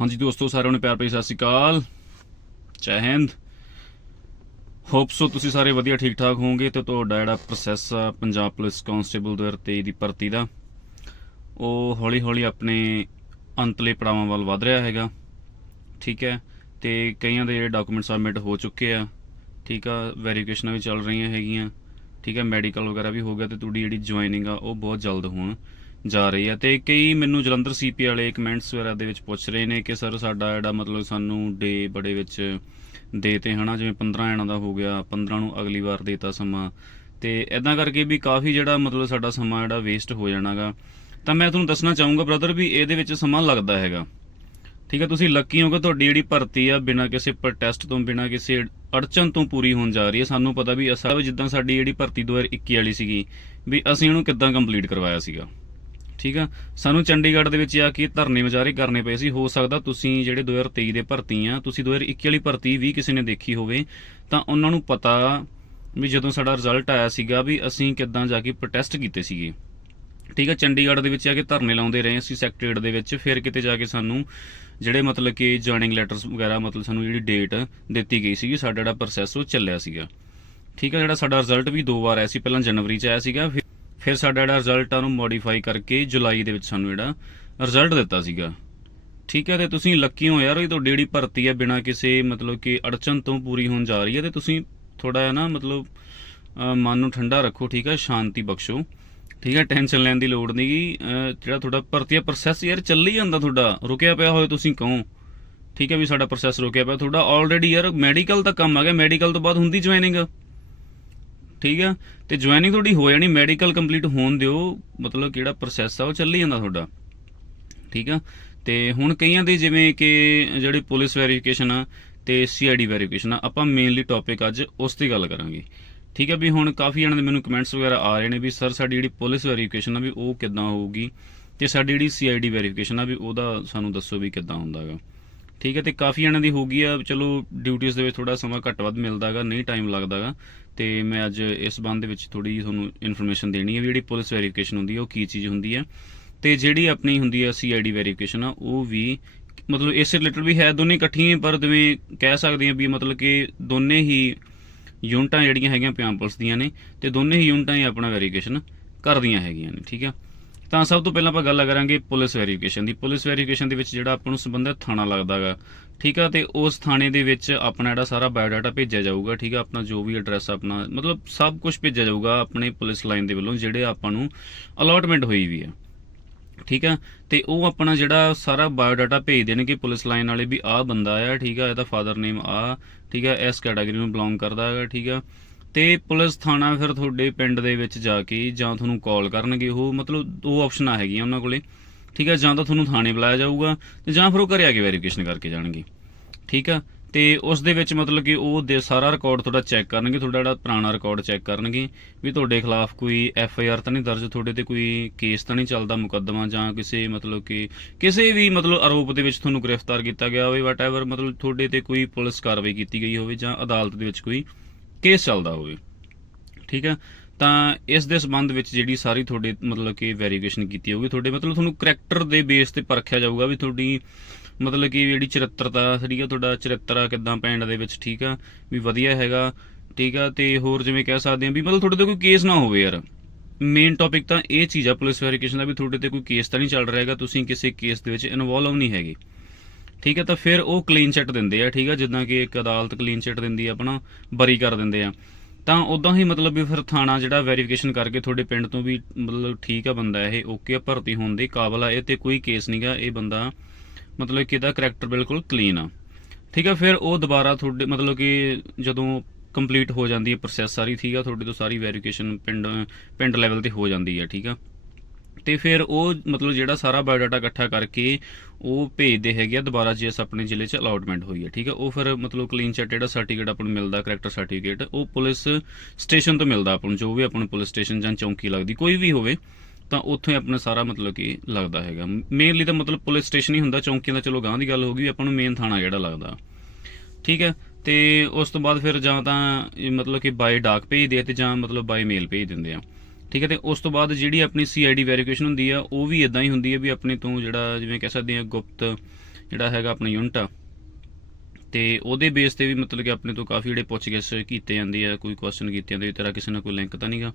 ਹਾਂਜੀ ਦੋਸਤੋ, ਸਾਰਿਆਂ ਨੂੰ ਪਿਆਰ ਭਰੀ ਸਤਿ ਸ਼੍ਰੀ ਅਕਾਲ। ਜੈ ਹਿੰਦ। ਹੋਪ ਸੋ ਤੁਸੀਂ ਸਾਰੇ ਵਧੀਆ ਠੀਕ ਠਾਕ ਹੋਵੋਗੇ ਤੇ ਤੁਹਾਡਾ ਜਿਹੜਾ ਪ੍ਰੋਸੈਸ ਆ ਪੰਜਾਬ ਪੁਲਿਸ ਕਾਂਸਟੇਬਲ 2023 ਦੀ ਭਰਤੀ ਦਾ, ਉਹ ਹੌਲੀ ਹੌਲੀ ਆਪਣੇ ਅੰਤਲੇ ਪੜਾਵਾਂ ਵੱਲ ਵਧ ਰਿਹਾ ਹੈਗਾ। ਠੀਕ ਹੈ? ਤੇ ਕਈਆਂ ਦੇ ਜਿਹੜੇ ਡਾਕੂਮੈਂਟ ਸਬਮਿਟ ਹੋ ਚੁੱਕੇ ਆ, ਠੀਕ ਆ ਵੈਰੀਫਿਕੇਸ਼ਨਾਂ ਵੀ ਚੱਲ ਰਹੀਆਂ ਹੈਗੀਆਂ। ਠੀਕ ਹੈ? ਮੈਡੀਕਲ ਵਗੈਰਾ ਵੀ ਹੋ ਗਿਆ ਤੇ ਤੁਹਾਡੀ ਜਿਹੜੀ ਜੁਆਇਨਿੰਗ ਆ, ਉਹ ਬਹੁਤ ਜਲਦ ਹੋਣ। ਜਾ ਰਹੀ ਹੈ ਤੇ ਕਈ ਮੈਨੂੰ ਜਲੰਧਰ ਸੀਪੀ ਵਾਲੇ ਕਮੈਂਟਸ ਵਗੈਰਾ ਦੇ ਵਿੱਚ ਪੁੱਛ ਰਹੇ ਨੇ ਕਿ ਸਰ ਸਾਡਾ ਜਿਹੜਾ ਮਤਲਬ ਸਾਨੂੰ ਡੇ ਬੜੇ ਵਿੱਚ ਦੇ ਤੇ ਹਨਾ, ਜਿਵੇਂ 15 ਜਣਾਂ ਦਾ ਹੋ ਗਿਆ 15 ਨੂੰ ਅਗਲੀ ਵਾਰ ਦੇਤਾ ਸਮਾਂ। ਤੇ ਇਦਾਂ ਕਰਕੇ ਵੀ ਕਾਫੀ ਜਿਹੜਾ ਮਤਲਬ ਸਾਡਾ ਸਮਾਂ ਜਿਹੜਾ ਵੇਸਟ ਹੋ ਜਾਣਾਗਾ। ਤਾਂ ਮੈਂ ਤੁਹਾਨੂੰ ਦੱਸਣਾ ਚਾਹੂੰਗਾ ਬ੍ਰਦਰ ਵੀ ਇਹਦੇ ਵਿੱਚ ਸਮਾਂ ਲੱਗਦਾ ਹੈਗਾ। ਠੀਕ ਹੈ, ਤੁਸੀਂ ਲੱਕੀ ਹੋ ਕਿ ਤੁਹਾਡੀ ਜਿਹੜੀ ਭਰਤੀ ਆ ਬਿਨਾਂ ਕਿਸੇ ਪ੍ਰੋਟੈਸਟ ਤੋਂ, ਬਿਨਾਂ ਕਿਸੇ ਅੜਚਨ ਤੋਂ ਪੂਰੀ ਹੋਣ ਜਾ ਰਹੀ ਹੈ। ਸਾਨੂੰ ਪਤਾ ਵੀ ਅਸਾਂ ਜਿੱਦਾਂ ਸਾਡੀ ਜਿਹੜੀ ਭਰਤੀ 2021 ਵਾਲੀ ਸੀਗੀ, ਵੀ ਅਸੀਂ ਉਹਨੂੰ ਕਿੱਦਾਂ ਕੰਪਲੀਟ ਕਰਵਾਇਆ ਸੀਗਾ। ਠੀਕ ਆ? ਸਾਨੂੰ ਚੰਡੀਗੜ੍ਹ ਦੇ ਵਿੱਚ ਆ ਕੇ ਧਰਨੇ ਵਿਚਾਰੇ ਕਰਨੇ ਪਏ ਸੀ। ਹੋ ਸਕਦਾ ਤੁਸੀਂ ਜਿਹੜੇ 2023 ਦੇ ਭਰਤੀ ਆ, ਤੁਸੀਂ 2021 ਵਾਲੀ ਭਰਤੀ ਵੀ ਕਿਸੇ ਨੇ ਦੇਖੀ ਹੋਵੇ, ਤਾਂ ਉਹਨਾਂ ਨੂੰ ਪਤਾ ਵੀ ਜਦੋਂ ਸਾਡਾ ਰਿਜ਼ਲਟ ਆਇਆ ਸੀਗਾ ਵੀ ਅਸੀਂ ਕਿੱਦਾਂ ਜਾ ਕੇ ਪ੍ਰੋਟੈਸਟ ਕੀਤੇ ਸੀਗੇ। ਠੀਕ ਹੈ ਚੰਡੀਗੜ੍ਹ ਦੇ ਵਿੱਚ ਆ ਕੇ ਧਰਨੇ ਲਾਉਂਦੇ ਰਹੇ ਅਸੀਂ ਸੈਕਟਰੀਏਟ ਦੇ ਵਿੱਚ। ਫਿਰ ਕਿਤੇ ਜਾ ਕੇ ਸਾਨੂੰ ਜਿਹੜੇ ਮਤਲਬ ਕਿ ਜੁਆਇਨਿੰਗ ਲੈਟਰਸ ਵਗੈਰਾ, ਮਤਲਬ ਸਾਨੂੰ ਜਿਹੜੀ ਡੇਟ ਦਿੱਤੀ ਗਈ ਸੀਗੀ, ਸਾਡਾ ਜਿਹੜਾ ਪ੍ਰੋਸੈਸ ਉਹ ਚੱਲਿਆ ਸੀਗਾ। ਠੀਕ ਹੈ ਜਿਹੜਾ ਸਾਡਾ ਰਿਜ਼ਲਟ ਵੀ ਦੋ ਵਾਰ ਆਇਆ ਸੀ, ਪਹਿਲਾਂ ਜਨਵਰੀ 'ਚ ਆਇਆ ਸੀਗਾ ਫਿਰ- ਸਾਡਾ ਜਿਹੜਾ ਰਿਜ਼ਲਟ ਆ ਉਹਨੂੰ ਮੋਡੀਫਾਈ ਕਰਕੇ ਜੁਲਾਈ ਦੇ ਵਿੱਚ ਸਾਨੂੰ ਜਿਹੜਾ ਰਿਜ਼ਲਟ ਦਿੱਤਾ ਸੀਗਾ। ਠੀਕ ਹੈ, ਤੇ ਤੁਸੀਂ ਲੱਕੀ ਹੋ ਯਾਰ, ਇਹ ਤੁਹਾਡੀ ਜਿਹੜੀ ਭਰਤੀ ਆ ਬਿਨਾਂ ਕਿਸੇ ਮਤਲਬ ਕਿ ਅੜਚਨ ਤੋਂ ਪੂਰੀ ਹੋਣ ਜਾ ਰਹੀ ਹੈ, ਤੇ ਤੁਸੀਂ ਥੋੜਾ ਜਿਹਾ ਨਾ ਮਤਲਬ ਮਨ ਨੂੰ ਠੰਡਾ ਰੱਖੋ, ਠੀਕ ਹੈ, ਸ਼ਾਂਤੀ ਬਖਸ਼ੋ। ਠੀਕ ਹੈ ਟੈਨਸ਼ਨ ਲੈਣ ਦੀ ਲੋੜ ਨਹੀਂਗੀ ਜਿਹੜਾ ਤੁਹਾਡਾ ਭਰਤੀ ਦਾ ਪ੍ਰੋਸੈਸ ਯਾਰ ਚੱਲੀ ਜਾਂਦਾ ਤੁਹਾਡਾ, ਰੁਕਿਆ ਪਿਆ ਹੋਵੇ ਤੁਸੀਂ ਕਹੋ। ਠੀਕ ਹੈ ਵੀ ਸਾਡਾ ਪ੍ਰੋਸੈਸ ਰੁਕਿਆ ਪਿਆ, ਤੁਹਾਡਾ ਆਲਰੇਡੀ ਯਾਰ ਮੈਡੀਕਲ ਦਾ ਕੰਮ ਆ ਗਿਆ ਮੈਡੀਕਲ ਤੋਂ ਬਾਅਦ ਹੁੰਦੀ ਜੁਆਇਨਿੰਗ ਠੀਕ ਆ? ਤੇ ਜੁਆਇਨਿੰਗ ਤੁਹਾਡੀ ਹੋ ਜਾਣੀ ਮੈਡੀਕਲ ਕੰਪਲੀਟ ਹੋਣ ਦਿਓ, ਮਤਲਬ ਕਿਹੜਾ ਪ੍ਰੋਸੈਸ ਆ, ਉਹ ਚੱਲੀ ਜਾਂਦਾ ਤੁਹਾਡਾ। ਠੀਕ ਆ? ਤੇ ਹੁਣ ਕਈਆਂ ਦੇ ਜਿਵੇਂ ਕਿ ਜਿਹੜੀ ਪੁਲਿਸ ਵੈਰੀਫਿਕੇਸ਼ਨ ਆ ਤੇ ਸੀਆਈਡੀ ਵੈਰੀਫਿਕੇਸ਼ਨ ਆ, ਆਪਾਂ ਮੇਨਲੀ ਟੌਪਿਕ ਅੱਜ ਉਸ ਤੇ ਗੱਲ ਕਰਾਂਗੇ। ਠੀਕ ਆ ਵੀ ਹੁਣ ਕਾਫੀ ਜਣਾਂ ਦੇ ਮੈਨੂੰ ਕਮੈਂਟਸ ਵਗੈਰਾ ਆ ਰਹੇ ਨੇ ਵੀ ਸਰ ਸਾਡੀ ਜਿਹੜੀ ਪੁਲਿਸ ਵੈਰੀਫਿਕੇਸ਼ਨ ਆ ਵੀ ਉਹ ਕਿੱਦਾਂ ਹੋਊਗੀ ਤੇ ਸਾਡੀ ਜਿਹੜੀ ਸੀਆਈਡੀ ਵੈਰੀਫਿਕੇਸ਼ਨ ਆ ਵੀ ਉਹਦਾ ਸਾਨੂੰ ਦੱਸੋ ਵੀ ਕਿੱਦਾਂ ਹੁੰਦਾਗਾ। ਠੀਕ ਹੈ ਤੇ ਕਾਫੀ ਜਣਾਂ ਦੀ ਹੋ ਗਈ ਆ, ਚਲੋ ਡਿਊਟੀਆਂ ਦੇ ਵਿੱਚ ਥੋੜਾ ਸਮਾਂ ਘੱਟ ਵੱਧ ਮਿਲਦਾਗਾ, ਨਹੀਂ ਟਾਈਮ ਲੱਗਦਾਗਾ। ਤੇ ਮੈਂ ਅੱਜ ਇਸ ਸੰਬੰਧ ਦੇ ਵਿੱਚ ਥੋੜੀ ਤੁਹਾਨੂੰ ਇਨਫੋਰਮੇਸ਼ਨ ਦੇਣੀ ਹੈ ਵੀ ਜਿਹੜੀ ਪੁਲਿਸ ਵੈਰੀਫਿਕੇਸ਼ਨ ਹੁੰਦੀ ਹੈ, ਉਹ ਕੀ ਚੀਜ਼ ਹੁੰਦੀ ਹੈ। ਤੇ ਜਿਹੜੀ ਆਪਣੀ ਹੁੰਦੀ ਹੈ ਸੀਆਈਡੀ ਵੈਰੀਫਿਕੇਸ਼ਨ ਆ, ਉਹ ਵੀ ਮਤਲਬ ਇਸ ਰਿਲੇਟਡ ਵੀ ਹੈ ਦੋਨੇ ਇਕੱਠੀਆਂ ਪਰ ਜਿਵੇਂ ਕਹਿ ਸਕਦੇ ਆ ਵੀ ਮਤਲਬ ਕਿ ਦੋਨੇ ਹੀ ਯੂਨਿਟਾਂ ਜਿਹੜੀਆਂ ਹੈਗੀਆਂ ਪਿਆਮ ਪੁਲਿਸ ਦੀਆਂ ਨੇ, ਤੇ ਦੋਨੇ ਹੀ ਯੂਨਿਟਾਂ ਹੀ ਆਪਣਾ ਵੈਰੀਫਿਕੇਸ਼ਨ ਕਰਦੀਆਂ ਹੈਗੀਆਂ ਨੇ, ਠੀਕ ਆ? ਤਾਂ ਸਭ ਤੋਂ ਪਹਿਲਾਂ ਆਪਾਂ ਗੱਲ ਕਰਾਂਗੇ ਪੁਲਿਸ ਵੈਰੀਫਿਕੇਸ਼ਨ ਦੀ। ਪੁਲਿਸ ਵੈਰੀਫਿਕੇਸ਼ਨ ਦੇ ਵਿੱਚ ਜਿਹੜਾ ਆਪਾਂ ਨੂੰ ਸੰਬੰਧਿਤ ਥਾਣਾ ਲੱਗਦਾਗਾ, ਠੀਕ ਆ? ਤੇ ਉਸ ਥਾਣੇ ਦੇ ਵਿੱਚ ਆਪਣਾ ਜਿਹੜਾ ਸਾਰਾ ਬਾਇਓਡਾਟਾ ਭੇਜਿਆ ਜਾਊਗਾ, ਠੀਕ ਆ? ਆਪਣਾ ਜੋ ਵੀ ਐਡਰੈਸ ਆਪਣਾ, ਮਤਲਬ ਸਭ ਕੁਝ ਭੇਜਿਆ ਜਾਊਗਾ ਆਪਣੇ ਪੁਲਿਸ ਲਾਈਨ ਦੇ ਵੱਲੋਂ, ਜਿਹੜੇ ਆਪਾਂ ਨੂੰ ਅਲਾਟਮੈਂਟ ਹੋਈ ਵੀ ਆ। ਠੀਕ ਆ? ਤੇ ਉਹ ਆਪਣਾ ਜਿਹੜਾ ਸਾਰਾ ਬਾਇਓਡਾਟਾ ਭੇਜ ਦੇਣਗੇ ਪੁਲਿਸ ਲਾਈਨ ਵਾਲੇ ਵੀ, ਆਹ ਬੰਦਾ ਆ, ਠੀਕ ਆ? ਇਹਦਾ ਫਾਦਰ ਨੇਮ ਆ, ਠੀਕ ਆ? ਇਸ ਕੈਟਾਗਰੀ ਨੂੰ ਬਿਲੋਂਗ ਕਰਦਾ ਹੈਗਾ, ਠੀਕ ਆ? ਤੇ ਪੁਲਿਸ ਥਾਣਾ ਫਿਰ ਤੁਹਾਡੇ ਪਿੰਡ ਦੇ ਵਿੱਚ ਜਾ ਕੇ ਜਾਂ ਤੁਹਾਨੂੰ ਕਾਲ ਕਰਨਗੇ ਉਹ ਮਤਲਬ ਦੋ ਆਪਸ਼ਨਾਂ ਹੈਗੀਆਂ ਉਹਨਾਂ ਕੋਲੇ। ਠੀਕ ਆ, ਜਾਂ ਤਾਂ ਤੁਹਾਨੂੰ ਥਾਣੇ ਬੁਲਾਇਆ ਜਾਊਗਾ ਤੇ ਜਾਂ ਫਿਰ ਉਹ ਘਰੇ ਆ ਕੇ ਵੈਰੀਫਿਕੇਸ਼ਨ ਕਰਕੇ ਜਾਣਗੇ। ਠੀਕ ਆ, ਤੇ ਉਸ ਦੇ ਵਿੱਚ ਮਤਲਬ ਕਿ ਉਹ ਦੇ ਸਾਰਾ ਰਿਕਾਰਡ ਤੁਹਾਡਾ ਚੈੱਕ ਕਰਨਗੇ, ਤੁਹਾਡਾ ਜਿਹੜਾ ਪੁਰਾਣਾ ਰਿਕਾਰਡ ਚੈੱਕ ਕਰਨਗੇ ਵੀ ਤੁਹਾਡੇ ਖਿਲਾਫ ਕੋਈ ਐਫ ਆਈ ਆਰ ਤਾਂ ਨਹੀਂ ਦਰਜ, ਤੁਹਾਡੇ ਤੇ ਕੋਈ ਕੇਸ ਤਾਂ ਨਹੀਂ ਚੱਲਦਾ ਮੁਕੱਦਮਾ ਜਾਂ ਕਿਸੇ ਮਤਲਬ ਕਿ ਕਿਸੇ ਵੀ ਮਤਲਬ ਆਰੋਪ ਦੇ ਵਿੱਚ ਤੁਹਾਨੂੰ ਗ੍ਰਿਫਤਾਰ ਕੀਤਾ ਗਿਆ ਹੋਵੇ ਵਟਐਵਰ ਮਤਲਬ ਤੁਹਾਡੇ ਤੇ ਕੋਈ ਪੁਲਿਸ ਕਾਰਵਾਈ ਕੀਤੀ ਗਈ ਹੋਵੇ ਜਾਂ ਅਦਾਲਤ ਦੇ ਵਿੱਚ ਕੋਈ ਕੇਸ ਚੱਲਦਾ ਹੋਵੇ। ਠੀਕ ਹੈ? ਤਾਂ ਇਸ ਦੇ ਸੰਬੰਧ ਵਿੱਚ ਜਿਹੜੀ ਸਾਰੀ ਤੁਹਾਡੇ ਮਤਲਬ ਕਿ ਵੈਰੀਫਿਕੇਸ਼ਨ ਕੀਤੀ ਹੋਊਗੀ, ਤੁਹਾਡੇ ਮਤਲਬ ਤੁਹਾਨੂੰ ਕਰੈਕਟਰ ਦੇ ਬੇਸ ਤੇ ਪਰਖਿਆ ਜਾਊਗਾ ਵੀ ਤੁਹਾਡੀ ਮਤਲਬ ਕਿ ਜਿਹੜੀ ਚਰਿੱਤਰਤਾ ਠੀਕ ਆ ਤੁਹਾਡਾ ਚਰਿੱਤਰ ਆ ਕਿਦਾਂ ਪੈਂਡ ਦੇ ਵਿੱਚ ਠੀਕ ਆ, ਵੀ ਵਧੀਆ ਹੈਗਾ, ਠੀਕ ਆ, ਤੇ ਹੋਰ ਜਿਵੇਂ ਕਹਿ ਸਕਦੇ ਆ ਵੀ ਮਤਲਬ ਤੁਹਾਡੇ ਤੇ ਕੋਈ ਕੇਸ ਨਾ ਹੋਵੇ ਯਾਰ। ਮੇਨ ਟੌਪਿਕ ਤਾਂ ਇਹ ਚੀਜ਼ ਆ ਪੁਲਿਸ ਵੈਰੀਫਿਕੇਸ਼ਨ ਦਾ ਵੀ ਤੁਹਾਡੇ ਤੇ ਕੋਈ ਕੇਸ ਤਾਂ ਨਹੀਂ ਚੱਲ ਰਿਹਾ ਹੈਗਾ, ਤੁਸੀਂ ਕਿਸੇ ਕੇਸ ਦੇ ਵਿੱਚ ਇਨਵੋਲਵ ਨਹੀਂ ਹੈਗੇ। ਠੀਕ ਹੈ, ਤਾਂ ਫਿਰ ਉਹ ਕਲੀਨ ਚਿੱਟ ਦਿੰਦੇ ਆ, ਠੀਕ ਆ ਜਿੱਦਾਂ ਕਿ ਇੱਕ ਅਦਾਲਤ ਕਲੀਨ ਚਿੱਟ ਦਿੰਦੀ ਆ, ਆਪਣਾ ਬਰੀ ਕਰ ਦਿੰਦੇ ਆ। ਤਾਂ ਉਦਾਂ ਹੀ ਮਤਲਬ ਵੀ ਫਿਰ ਥਾਣਾ ਜਿਹੜਾ ਵੈਰੀਫਿਕੇਸ਼ਨ ਕਰਕੇ ਤੁਹਾਡੇ ਪਿੰਡ ਤੋਂ ਵੀ ਮਤਲਬ ਠੀਕ ਆ ਬੰਦਾ ਇਹ ਓਕੇ ਆ, ਭਰਤੀ ਹੋਣ ਦੇ ਕਾਬਲ ਆ, ਇਹ ਤੇ ਕੋਈ ਕੇਸ ਨਹੀਂਗਾ ਇਹ ਬੰਦਾ ਮਤਲਬ ਕਿ ਇਹਦਾ ਕਰੈਕਟਰ ਬਿਲਕੁਲ ਕਲੀਨ ਆ। ਠੀਕ ਆ, ਫਿਰ ਉਹ ਦੁਬਾਰਾ ਤੁਹਾਡੇ ਮਤਲਬ ਕਿ ਜਦੋਂ ਕੰਪਲੀਟ ਹੋ ਜਾਂਦੀ ਹੈ ਪ੍ਰੋਸੈਸ ਸਾਰੀ, ਠੀਕ ਆ, ਤੁਹਾਡੇ ਤੋਂ ਸਾਰੀ ਵੈਰੀਫਿਕੇਸ਼ਨ ਪਿੰਡ ਪਿੰਡ ਲੈਵਲ ਤੇ ਹੋ ਜਾਂਦੀ ਹੈ ਠੀਕ ਆ। ਤੇ ਫਿਰ ਉਹ ਮਤਲਬ ਜਿਹੜਾ ਸਾਰਾ ਬਾਇਓਡਾਟਾ ਇਕੱਠਾ ਕਰਕੇ ਉਹ ਭੇਜਦੇ ਹੈਗੇ ਆ ਦੁਬਾਰਾ ਜਿਸ ਆਪਣੇ ਜ਼ਿਲ੍ਹੇ 'ਚ ਅਲਾਟਮੈਂਟ ਹੋਈ ਹੈ, ਠੀਕ ਹੈ? ਉਹ ਫਿਰ ਮਤਲਬ ਕਲੀਨ ਚੈਟ ਜਿਹੜਾ ਸਰਟੀਫਿਕੇਟ ਆਪਾਂ ਨੂੰ ਮਿਲਦਾ ਕਰੈਕਟਰ ਸਰਟੀਫਿਕੇਟ ਉਹ ਪੁਲਿਸ ਸਟੇਸ਼ਨ ਤੋਂ ਮਿਲਦਾ ਆਪਾਂ ਨੂੰ, ਜੋ ਵੀ ਆਪਾਂ ਨੂੰ ਪੁਲਿਸ ਸਟੇਸ਼ਨ ਜਾਂ ਚੌਂਕੀ ਲੱਗਦੀ, ਕੋਈ ਵੀ ਹੋਵੇ, ਤਾਂ ਉੱਥੇ ਆਪਣਾ ਸਾਰਾ ਮਤਲਬ ਕਿ ਲੱਗਦਾ ਹੈਗਾ। ਮੇਨਲੀ ਤਾਂ ਮਤਲਬ ਪੁਲਿਸ ਸਟੇਸ਼ਨ ਹੀ ਹੁੰਦਾ, ਚੌਂਕੀਆਂ ਦਾ ਚਲੋ ਗਾਂ ਦੀ ਗੱਲ ਹੋ ਗਈ, ਆਪਾਂ ਨੂੰ ਮੇਨ ਥਾਣਾ ਜਿਹੜਾ ਲੱਗਦਾ। ਠੀਕ ਹੈ? ਤੇ ਉਸ ਤੋਂ ਬਾਅਦ ਫਿਰ ਜਾਂ ਤਾਂ ਮਤਲਬ ਕਿ ਬਾਈ ਡਾਕ ਭੇਜਦੇ ਆ ਤੇ ਜਾਂ ਮਤਲਬ ਬਾਈ ਮੇਲ ਭੇਜ ਦਿੰਦੇ ਆ। ਠੀਕ ਹੈ, ਤੇ ਉਸ ਤੋਂ ਬਾਅਦ ਜਿਹੜੀ ਆਪਣੀ ਸੀਆਈਡੀ ਵੈਰੀਫਿਕੇਸ਼ਨ ਹੁੰਦੀ ਆ, ਉਹ ਵੀ ਇਦਾਂ ਹੀ ਹੁੰਦੀ ਹੈ ਵੀ ਆਪਣੇ ਤੋਂ ਜਿਹੜਾ ਜਿਵੇਂ ਕਹਿ ਸਕਦੇ ਆ ਗੁਪਤ ਜਿਹੜਾ ਹੈਗਾ ਆਪਣਾ ਯੂਨਿਟ ਆ। ਤੇ ਉਹਦੇ ਬੇਸ ਤੇ ਵੀ ਮਤਲਬ ਕਿ ਆਪਣੇ ਤੋਂ ਕਾਫੀ ਜਿਹੜੇ ਪੁੱਛਗਿੱਛ ਕੀਤੇ ਜਾਂਦੇ ਆ, ਕੋਈ ਕੁਐਸਚਨ ਕੀਤੇ ਜਾਂਦੇ ਵੀ ਤੇਰਾ ਕਿਸੇ ਨਾਲ ਕੋਈ ਲਿੰਕ ਤਾਂ ਨਹੀਂਗਾ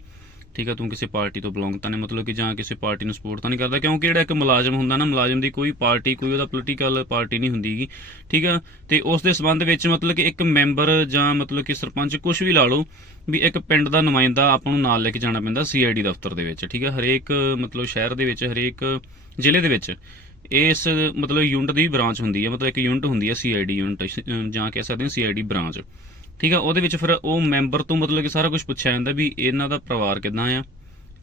ਠੀਕ ਆ, ਤੂੰ ਕਿਸੇ ਪਾਰਟੀ ਤੋਂ ਬਿਲੋਂਗ ਤਾਂ ਨਹੀਂ, ਮਤਲਬ ਕਿ ਜਾਂ ਕਿਸੇ ਪਾਰਟੀ ਨੂੰ ਸਪੋਰਟ ਤਾਂ ਨਹੀਂ ਕਰਦਾ, ਕਿਉਂਕਿ ਜਿਹੜਾ ਇੱਕ ਮੁਲਾਜ਼ਮ ਹੁੰਦਾ ਨਾ, ਮੁਲਾਜ਼ਮ ਦੀ ਕੋਈ ਪਾਰਟੀ, ਕੋਈ ਉਹਦਾ ਪੋਲੀਟੀਕਲ ਪਾਰਟੀ ਨਹੀਂ ਹੁੰਦੀਗੀ ਠੀਕ ਆ, ਤੇ ਉਸ ਦੇ ਸੰਬੰਧ ਵਿੱਚ ਮਤਲਬ ਕਿ ਇੱਕ ਮੈਂਬਰ ਜਾਂ ਮਤਲਬ ਕਿ ਸਰਪੰਚ ਕੁਝ ਵੀ ਲਾ ਲਓ, ਵੀ ਇੱਕ ਪਿੰਡ ਦਾ ਨੁਮਾਇੰਦਾ ਆਪਾਂ ਨੂੰ ਨਾਲ ਲੈ ਕੇ ਜਾਣਾ ਪੈਂਦਾ ਸੀਆਈਡੀ ਦਫ਼ਤਰ ਦੇ ਵਿੱਚ, ਠੀਕ ਆ, ਹਰੇਕ ਮਤਲਬ ਸ਼ਹਿਰ ਦੇ ਵਿੱਚ, ਹਰੇਕ ਜ਼ਿਲ੍ਹੇ ਦੇ ਵਿੱਚ, ਇਸ ਮਤਲਬ ਯੂਨਿਟ ਦੀ ਬ੍ਰਾਂਚ ਹੁੰਦੀ ਹੈ ਮਤਲਬ ਇੱਕ ਯੂਨਿਟ ਹੁੰਦੀ ਹੈ ਸੀਆਈਡੀ ਯੂਨਿਟ ਜਾਂ ਕਹਿ ਸਕਦੇ ਹਾਂ ਸੀਆਈਡੀ ਬ੍ਰਾਂਚ ਠੀਕ ਆ, ਉਹਦੇ ਵਿੱਚ ਫਿਰ ਉਹ ਮੈਂਬਰ ਤੋਂ ਮਤਲਬ ਕਿ ਸਾਰਾ ਕੁਝ ਪੁੱਛਿਆ ਜਾਂਦਾ ਵੀ ਇਹਨਾਂ ਦਾ ਪਰਿਵਾਰ ਕਿਦਾਂ ਆ,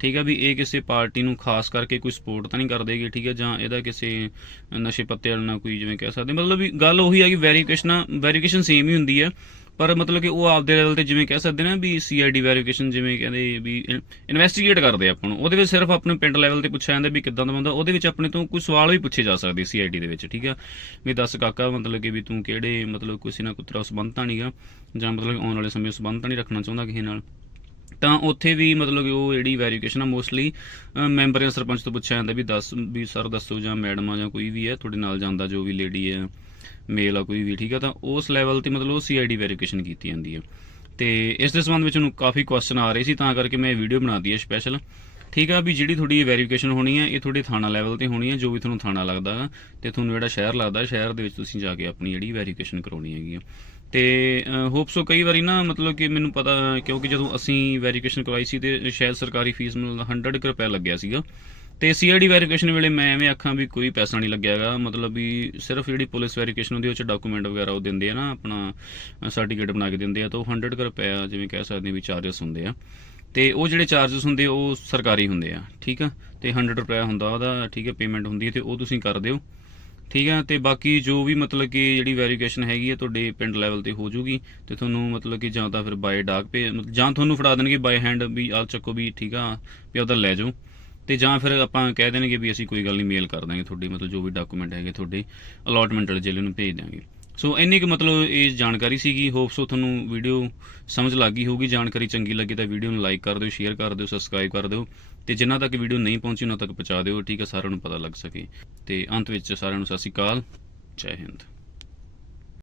ਠੀਕ ਆ, ਵੀ ਇਹ ਕਿਸੇ ਪਾਰਟੀ ਨੂੰ ਖਾਸ ਕਰਕੇ ਕੋਈ ਸਪੋਰਟ ਤਾਂ ਨਹੀਂ ਕਰਦੇਗੇ ਠੀਕ ਆ, ਜਾਂ ਇਹਦਾ ਕਿਸੇ ਨਸ਼ੇ ਪੱਤੇ ਵਾਲਾ ਨਾਲ ਕੋਈ ਜਿਵੇਂ ਕਹਿ ਸਕਦੇ, ਮਤਲਬ ਵੀ ਗੱਲ ਉਹੀ ਆ ਕਿ ਵੈਰੀਫਿਕੇਸ਼ਨ ਵੈਰੀਫਿਕੇਸ਼ਨ ਸੇਮ ਹੀ ਹੁੰਦੀ ਹੈ ਪਰ ਮਤਲਬ ਕਿ ਉਹ ਆਪਦੇ ਲੈਵਲ ਤੇ ਜਿਵੇਂ ਕਹਿ ਸਕਦੇ ਨਾ ਵੀ ਸੀਆਈਡੀ ਵੈਰੀਫਿਕੇਸ਼ਨ ਜਿਵੇਂ ਕਹਿੰਦੇ ਵੀ ਇਨਵੈਸਟੀਗੇਟ ਕਰਦੇ ਆਪਾਂ ਨੂੰ। ਉਹਦੇ ਵਿੱਚ ਸਿਰਫ ਆਪਣੇ ਪਿੰਡ ਲੈਵਲ ਤੇ ਪੁੱਛਿਆ ਜਾਂਦਾ ਵੀ ਕਿੱਦਾਂ ਦਾ ਬੰਦਾ, ਉਹਦੇ ਵਿੱਚ ਆਪਣੇ ਤੋਂ ਕੋਈ ਸਵਾਲ ਵੀ ਪੁੱਛੇ ਜਾ ਸਕਦੇ ਸੀਆਈਡੀ ਦੇ ਵਿੱਚ, ਠੀਕ ਆ? ਵੀ ਦੱਸ ਕਾਕਾ, ਮਤਲਬ ਕਿ ਵੀ ਤੂੰ ਕਿਹੜੇ ਮਤਲਬ ਕਿਸੇ ਨਾਲ ਕੁਤਰਾ ਸੰਬੰਧ ਤਾਂ ਨਹੀਂਗਾ, ਜਾਂ ਮਤਲਬ ਆਉਣ ਵਾਲੇ ਸਮੇਂ ਸੰਬੰਧ ਤਾਂ ਨਹੀਂ ਰੱਖਣਾ ਚਾਹੁੰਦਾ ਕਿਸੇ ਨਾਲ। ਤਾਂ ਉੱਥੇ ਵੀ ਮਤਲਬ ਕਿ ਉਹ ਜਿਹੜੀ ਵੈਰੀਫਿਕੇਸ਼ਨ ਆ ਮੋਸਟਲੀ ਮੈਂਬਰ ਜਾਂ ਸਰਪੰਚ ਤੋਂ ਪੁੱਛਿਆ ਜਾਂਦਾ ਵੀ ਦੱਸ, ਵੀ ਸਰ ਦੱਸੋ ਜਾਂ ਮੈਡਮ ਆ ਜਾਂ ਕੋਈ ਵੀ ਹੈ, ਤੁਹਾਡੇ ਨਾਲ ਜਾਂਦਾ ਜੋ ਵੀ ਲੇਡੀ ਹੈ। ਮੇਲ ਆ, ਕੋਈ ਵੀ, ਠੀਕ ਆ? ਤਾਂ ਉਸ ਲੈਵਲ ਤੇ ਮਤਲਬ ਉਹ ਸੀਆਈਡੀ ਵੈਰੀਫਿਕੇਸ਼ਨ ਕੀਤੀ ਜਾਂਦੀ ਹੈ ਤੇ ਇਸ ਦੇ ਸੰਬੰਧ ਵਿੱਚ ਉਹਨੂੰ ਕਾਫੀ ਕੁਐਸਚਨ ਆ ਰਹੇ ਸੀ, ਤਾਂ ਕਰਕੇ ਮੈਂ ਵੀਡੀਓ ਬਣਾਤੀ ਹੈ ਸਪੈਸ਼ਲ ਠੀਕ ਆ ਵੀ ਜਿਹੜੀ ਤੁਹਾਡੀ ਵੈਰੀਫਿਕੇਸ਼ਨ ਹੋਣੀ ਹੈ ਇਹ ਤੁਹਾਡੇ ਥਾਣਾ ਲੈਵਲ ਤੇ ਹੋਣੀ ਹੈ ਜੋ ਵੀ ਤੁਹਾਨੂੰ ਥਾਣਾ ਲੱਗਦਾ ਗਾ ਤੇ ਤੁਹਾਨੂੰ ਜਿਹੜਾ ਸ਼ਹਿਰ ਲੱਗਦਾ, ਸ਼ਹਿਰ ਦੇ ਵਿੱਚ ਤੁਸੀਂ ਜਾ ਕੇ ਆਪਣੀ ਜਿਹੜੀ ਵੈਰੀਫਿਕੇਸ਼ਨ ਕਰਾਉਣੀ ਹੈਗੀ ਆ। ਤੇ ਹੋਪਸੋ ਕਈ ਵਾਰੀ ਨਾ ਮਤਲਬ ਕਿ ਮੈਨੂੰ ਪਤਾ, ਕਿਉਂਕਿ ਜਦੋਂ ਅਸੀਂ ਵੈਰੀਫਿਕੇਸ਼ਨ ਕਰਵਾਈ ਸੀ ਤੇ ਸ਼ਾਇਦ ਸਰਕਾਰੀ ਫੀਸ ਮੈਨੂੰ 100 ਕੁ ਰੁਪਏ ਲੱਗਿਆ ਸੀਗਾ ਤੇ ਸੀਆਈਡੀ ਵੈਰੀਫਿਕੇਸ਼ਨ ਵੇਲੇ ਮੈਂ ਐਵੇਂ ਆਖਾਂ ਵੀ ਕੋਈ ਪੈਸਾ ਨਹੀਂ ਲੱਗਿਆਗਾ ਮਤਲਬ ਵੀ ਸਿਰਫ ਜਿਹੜੀ ਪੁਲਿਸ ਵੈਰੀਫਿਕੇਸ਼ਨ ਹੁੰਦੀ ਉਹ ਚ ਡਾਕੂਮੈਂਟ ਵਗੈਰਾ ਉਹ ਦਿੰਦੇ ਆ ਨਾ, ਆਪਣਾ ਸਰਟੀਫਿਕੇਟ ਬਣਾ ਕੇ ਦਿੰਦੇ ਆ, ਤਾਂ ਉਹ 100 ਰੁਪਏ ਜਿਵੇਂ ਕਹਿ ਸਕਦੇ ਵੀ ਚਾਰजेस ਹੁੰਦੇ ਆ। ਤੇ ਉਹ ਜਿਹੜੇ ਚਾਰजेस ਹੁੰਦੇ ਉਹ ਸਰਕਾਰੀ ਹੁੰਦੇ ਆ, ਠੀਕ ਆ? ਤੇ 100 ਰੁਪਏ ਹੁੰਦਾ ਉਹਦਾ, ਠੀਕ ਹੈ ਪੇਮੈਂਟ ਹੁੰਦੀ ਹੈ ਤੇ ਉਹ ਤੁਸੀਂ ਕਰ ਦਿਓ, ਠੀਕ ਹੈ ਤੇ ਬਾਕੀ ਜੋ ਵੀ ਮਤਲਬ ਕਿ ਜਿਹੜੀ ਵੈਰੀਫਿਕੇਸ਼ਨ ਹੈਗੀ ਹੈ ਤੁਹਾਡੇ ਪਿੰਡ ਲੈਵਲ ਤੇ ਹੋ ਜੂਗੀ ਤੇ ਤੁਹਾਨੂੰ ਮਤਲਬ ਕਿ ਜਾਂ ਤਾਂ ਫਿਰ ਬਾਏ ਡਾਕ ਪੇ ਜਾਂ ਤੁਹਾਨੂੰ ਫੜਾ ਦੇਣਗੇ ਬਾਏ ਹੈਂਡ ਵੀ ਆਲ ਚੱਕੋ ਵੀ ਠੀਕ ਆ, ਵੀ ਉਹਦਾ ਲੈ ਜਾਓ। ਤੇ ਜਾਂ ਫਿਰ ਆਪਾਂ ਕਹਿ ਦੇਣਗੇ ਵੀ ਅਸੀਂ ਕੋਈ ਗੱਲ ਨਹੀਂ ਮੇਲ ਕਰ ਦਾਂਗੇ ਤੁਹਾਡੇ, ਮਤਲਬ ਜੋ ਵੀ ਡਾਕੂਮੈਂਟ ਹੈਗੇ ਤੁਹਾਡੇ ਅਲਾਟਮੈਂਟ ਵਾਲੇ ਜ਼ਿਲ੍ਹੇ ਨੂੰ ਭੇਜ ਦਾਂਗੇ ਸੋ ਇੰਨੀ ਕੁ ਮਤਲਬ ਇਹ ਜਾਣਕਾਰੀ ਸੀਗੀ ਹੋਪ ਸੋ ਤੁਹਾਨੂੰ ਵੀਡੀਓ ਸਮਝ ਲੱਗ ਗਈ ਹੋਊਗੀ, ਜਾਣਕਾਰੀ ਚੰਗੀ ਲੱਗੀ ਤਾਂ ਵੀਡੀਓ ਨੂੰ ਲਾਈਕ ਕਰ ਦਿਓ ਸ਼ੇਅਰ ਕਰ ਦਿਓ ਸਬਸਕ੍ਰਾਈਬ ਕਰ ਦਿਓ ਤੇ ਜਿਨ੍ਹਾਂ ਤੱਕ ਵੀਡੀਓ ਨਹੀਂ ਪਹੁੰਚੀ, ਉਹਨਾਂ ਤੱਕ ਪਹੁੰਚਾ ਦਿਓ, ਠੀਕ ਹੈ, ਸਾਰਿਆਂ ਨੂੰ ਪਤਾ ਲੱਗ ਸਕੇ। ਤੇ ਅੰਤ ਵਿੱਚ ਸਾਰਿਆਂ ਨੂੰ ਸਤਿ ਸ਼੍ਰੀ ਅਕਾਲ, ਜੈ ਹਿੰਦ।